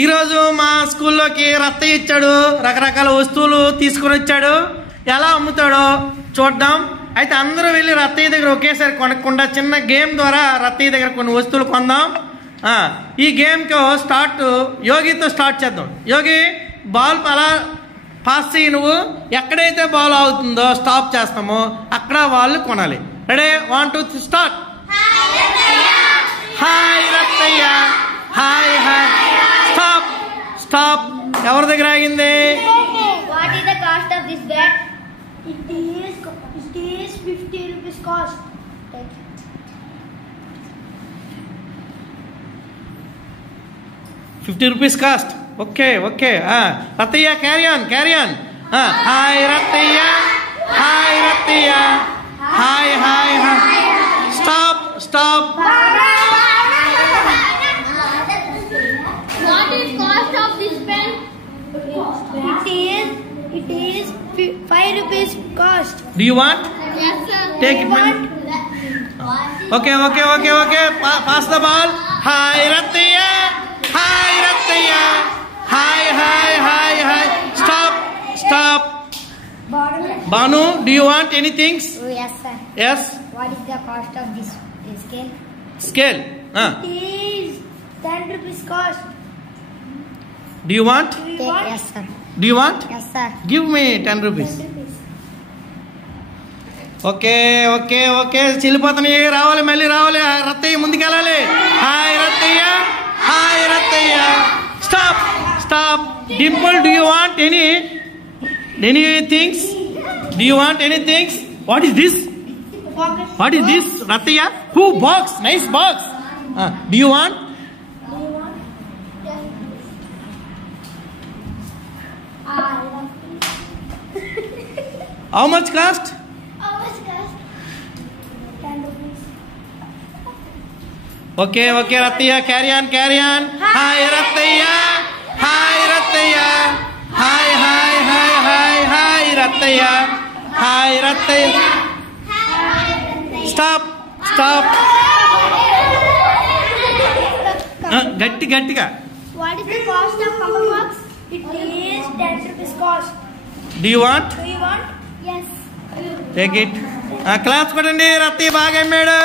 ఈరోజు మా స్కూల్లోకి రత్తయ్య ఇచ్చాడు, రకరకాల వస్తువులు తీసుకుని వచ్చాడు. ఎలా అమ్ముతాడో చూద్దాం. అయితే అందరూ వెళ్ళి రత్తయ్య దగ్గర ఒకేసారి కొనకుండా చిన్న గేమ్ ద్వారా రత్తయ్య దగ్గర కొన్ని వస్తువులు కొందాం. ఈ గేమ్కి స్టార్ట్ యోగితో స్టార్ట్ చేద్దాం. యోగి, బాల్ అలా పాస్ చేయి. నువ్వు ఎక్కడైతే బాల్ అవుతుందో స్టాప్ చేస్తామో అక్కడ వాళ్ళు కొనాలి. రెడీ, 1 2 3 start. Hi Rattaiah, hi hi. Stop stop. ఎవరి దగ్గర ఆగింది? What is the cost of this bag? It is 50 rupees cost. Take it. 50 rupees cost. Okay. Rattaya, carry on. Hi Rattaya, hi Rattaya, hi. Stop. What is cost of this pen? It is 5 rupees cost. Do you want? Yes sir. Take it, man. Okay. Pass the ball. Hi Rattaya, hi Rattaya, hi. Stop. Banu, do you want anything? Oh, yes sir. Yes. What is the cost of this scale? Scale. It is 10 rupees cost. Do you want? Yes sir. Do you want? Yes sir. Give me 10 rupees. Okay. చెల్లిపోతాను. రావాలి, మళ్ళీ రావాలి. రత్తయ్య ముందుకెళ్ళాలి. హాయ్ రత్తయ్య. స్టాప్. Dimple, do you want any things? Do you want any things? What is this? Rattaiah, who box? Nice box. Do you want? How much cost? Okay, Rattaya, carry on. Hi, Rattaya. Hi, Rattaya. Stop. గట్టిగా. What is the cost of cover box? It is 10 rupees cost. Do you want? Yes. Take it. Class కొట్టండి. రత్తయ్య బాగా అమ్మాడు.